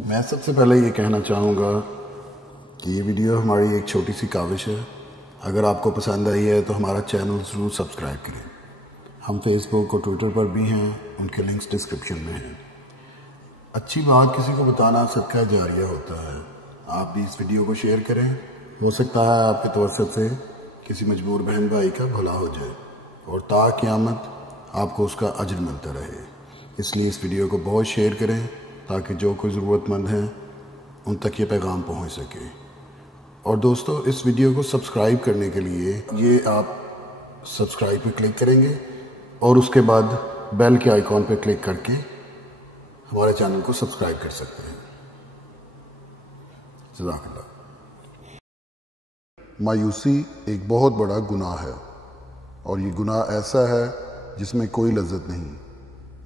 میں سب سے پہلے یہ کہنا چاہوں گا کہ یہ ویڈیو ہماری ایک چھوٹی سی کاوش ہے۔ اگر آپ کو پسند آئی ہے تو ہمارا چینل ضرور سبسکرائب کریں۔ ہم فیس بک اور ٹویٹر پر بھی ہیں، ان کے لنکس ڈسکرپشن میں ہیں۔ اچھی بات کسی کو بتانا صدقہ جاریہ ہوتا ہے۔ آپ بھی اس ویڈیو کو شیئر کریں، ہو سکتا ہے آپ کے توسط سے کسی مجبور بہن بھائی کا بھلا ہو جائے اور تا قیامت آپ کو اس کا اجر ملتا رہے۔ اس لیے اس ویڈیو کو بہت شیئر کریں تاکہ جو کوئی ضرورت مند ہیں ان تک یہ پیغام پہنچ سکے۔ اور دوستو، اس ویڈیو کو سبسکرائب کرنے کے لیے یہ آپ سبسکرائب پہ کلک کریں گے اور اس کے بعد بیل کے آئیکن پہ کلک کر کے ہمارے چینل کو سبسکرائب کر سکتے ہیں۔ جزاک اللہ۔ مایوسی ایک بہت بڑا گناہ ہے، اور یہ گناہ ایسا ہے جس میں کوئی لذت نہیں۔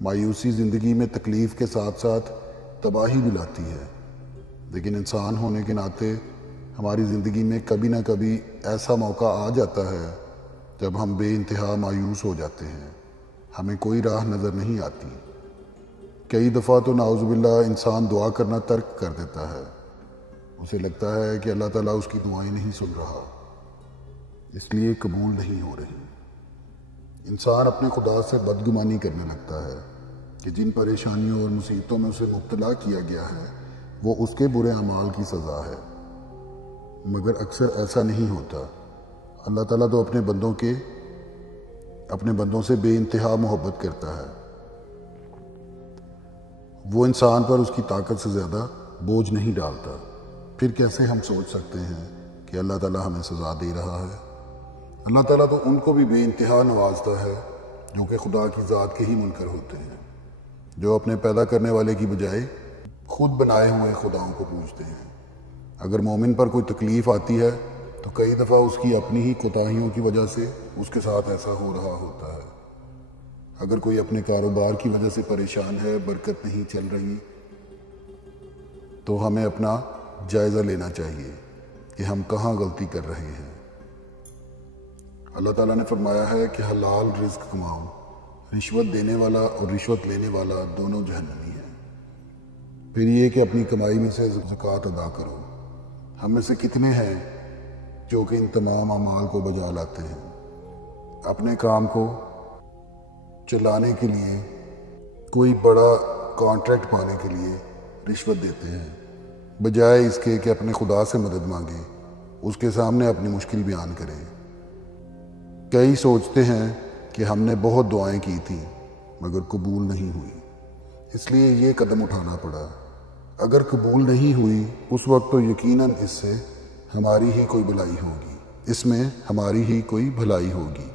مایوسی زندگی میں تکلیف کے ساتھ ساتھ تباہی بھی لاتی ہے، لیکن انسان ہونے کے ناطے ہماری زندگی میں کبھی نہ کبھی ایسا موقع آ جاتا ہے جب ہم بے انتہا مایوس ہو جاتے ہیں، ہمیں کوئی راہ نظر نہیں آتی۔ کئی دفعہ تو نعوذ باللہ انسان دعا کرنا ترک کر دیتا ہے، اسے لگتا ہے کہ اللہ تعالیٰ اس کی دعائیں نہیں سن رہا، اس لیے قبول نہیں ہو رہی۔ انسان اپنے خدا سے بدگمانی کرنے لگتا ہے کہ جن پریشانیوں اور مصیبتوں میں اسے مبتلا کیا گیا ہے وہ اس کے برے اعمال کی سزا ہے، مگر اکثر ایسا نہیں ہوتا۔ اللہ تعالیٰ تو اپنے بندوں سے بے انتہا محبت کرتا ہے، وہ انسان پر اس کی طاقت سے زیادہ بوجھ نہیں ڈالتا۔ پھر کیسے ہم سوچ سکتے ہیں کہ اللہ تعالیٰ ہمیں سزا دے رہا ہے؟ اللہ تعالیٰ تو ان کو بھی بے انتہا نوازتا ہے جو کہ خدا کی ذات کے ہی منکر ہوتے ہیں، جو اپنے پیدا کرنے والے کی بجائے خود بنائے ہوئے خداؤں کو پوجتے ہیں۔ اگر مومن پر کوئی تکلیف آتی ہے تو کئی دفعہ اس کی اپنی ہی کوتاہیوں کی وجہ سے اس کے ساتھ ایسا ہو رہا ہوتا ہے۔ اگر کوئی اپنے کاروبار کی وجہ سے پریشان ہے، برکت نہیں چل رہی، تو ہمیں اپنا جائزہ لینا چاہیے کہ ہم کہاں غلطی کر رہے ہیں۔ اللہ تعالیٰ نے فرمایا ہے کہ حلال رزق کماؤ، رشوت دینے والا اور رشوت لینے والا دونوں جہنمی ہیں۔ پھر یہ کہ اپنی کمائی میں سے زکوٰۃ ادا کرو۔ ہم میں سے کتنے ہیں جو کہ ان تمام اعمال کو بجا لاتے ہیں؟ اپنے کام کو چلانے کے لیے، کوئی بڑا کانٹریکٹ پانے کے لیے رشوت دیتے ہیں، بجائے اس کے کہ اپنے خدا سے مدد مانگیں، اس کے سامنے اپنی مشکل بیان کریں۔ کئی سوچتے ہیں کہ ہم نے بہت دعائیں کی تھیں مگر قبول نہیں ہوئی، اس لیے یہ قدم اٹھانا پڑا۔ اگر قبول نہیں ہوئی اس وقت تو یقیناً اس سے ہماری ہی کوئی بھلائی ہوگی، اس میں ہماری ہی کوئی بھلائی ہوگی،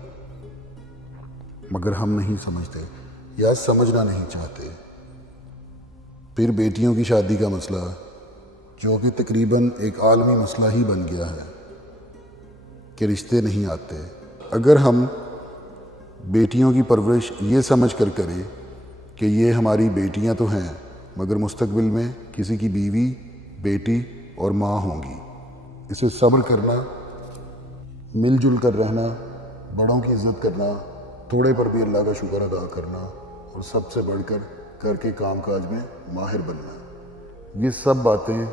مگر ہم نہیں سمجھتے یا سمجھنا نہیں چاہتے۔ پھر بیٹیوں کی شادی کا مسئلہ، جو کہ تقریباً ایک عالمی مسئلہ ہی بن گیا ہے کہ رشتے نہیں آتے۔ اگر ہم بیٹیوں کی پرورش یہ سمجھ کر کریں کہ یہ ہماری بیٹیاں تو ہیں مگر مستقبل میں کسی کی بیوی، بیٹی اور ماں ہوں گی، اسے صبر کرنا، مل جل کر رہنا، بڑوں کی عزت کرنا، تھوڑے پر بھی اللہ کا شکر ادا کرنا، اور سب سے بڑھ کر کے کام کاج میں ماہر بننا، یہ سب باتیں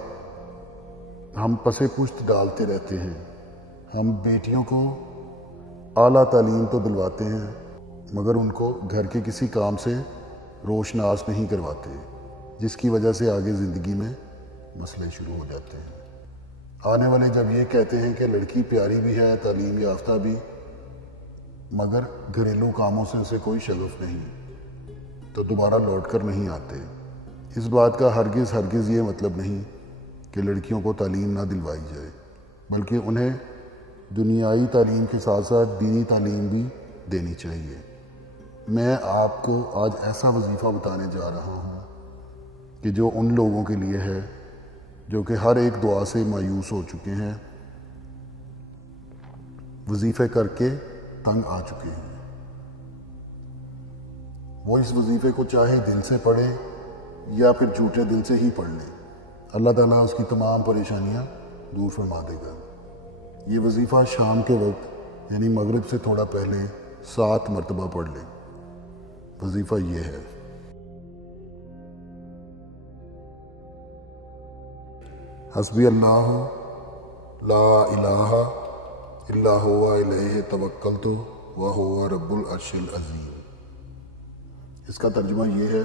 ہم پس پشت ڈالتے رہتے ہیں۔ ہم بیٹیوں کو اعلیٰ تعلیم تو دلواتے ہیں مگر ان کو گھر کے کسی کام سے روشناس نہیں کرواتے، جس کی وجہ سے آگے زندگی میں مسئلے شروع ہو جاتے ہیں۔ آنے والے جب یہ کہتے ہیں کہ لڑکی پیاری بھی ہے، تعلیم یافتہ بھی، مگر گھریلو کاموں سے اسے کوئی شغف نہیں، تو دوبارہ لوٹ کر نہیں آتے۔ اس بات کا ہرگز یہ مطلب نہیں کہ لڑکیوں کو تعلیم نہ دلوائی جائے، بلکہ انہیں دنیائی تعلیم کے ساتھ ساتھ دینی تعلیم بھی دینی چاہیے۔ میں آپ کو آج ایسا وظیفہ بتانے جا رہا ہوں کہ جو ان لوگوں کے لیے ہے جو کہ ہر ایک دعا سے مایوس ہو چکے ہیں، وظیفے کر کے تنگ آ چکے ہیں۔ وہ اس وظیفے کو چاہے دل سے پڑھے یا پھر جھوٹے دل سے ہی پڑھ لیں، اللہ تعالیٰ اس کی تمام پریشانیاں دور فرما دے گا۔ یہ وظیفہ شام کے وقت یعنی مغرب سے تھوڑا پہلے 7 مرتبہ پڑھ لیں۔ وظیفہ یہ ہے: حسبی اللہ لا الہ الا ہوا الیہ توکلت وہو رب العرش العظیم۔ اس کا ترجمہ یہ ہے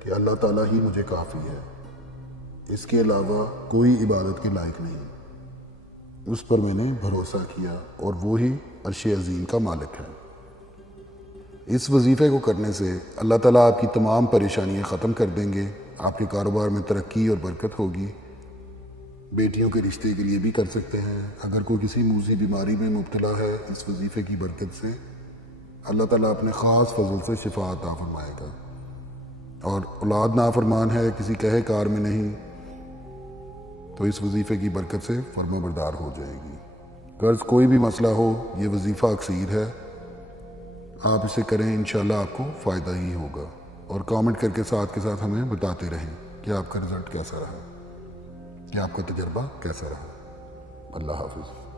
کہ اللہ تعالیٰ ہی مجھے کافی ہے، اس کے علاوہ کوئی عبادت کے لائق نہیں، اس پر میں نے بھروسہ کیا اور وہی عرش عظیم کا مالک ہے۔ اس وظیفے کو کرنے سے اللہ تعالیٰ آپ کی تمام پریشانیاں ختم کر دیں گے، آپ کے کاروبار میں ترقی اور برکت ہوگی۔ بیٹیوں کے رشتے کے لیے بھی کر سکتے ہیں۔ اگر کوئی کسی موذی بیماری میں مبتلا ہے، اس وظیفے کی برکت سے اللہ تعالیٰ اپنے خاص فضل سے شفا عطا فرمائے گا۔ اور اولاد نافرمان ہے، کسی کہے کار میں نہیں، تو اس وظیفے کی برکت سے فرما بردار ہو جائے گی۔ قرض کوئی بھی مسئلہ ہو، یہ وظیفہ اکثیر ہے، آپ اسے کریں، انشاءاللہ آپ کو فائدہ ہی ہوگا۔ اور کامنٹ کر کے ساتھ ہمیں بتاتے رہیں کہ آپ کا رزلٹ کیسا رہا، کہ آپ کا تجربہ کیسا رہا۔ اللہ حافظ۔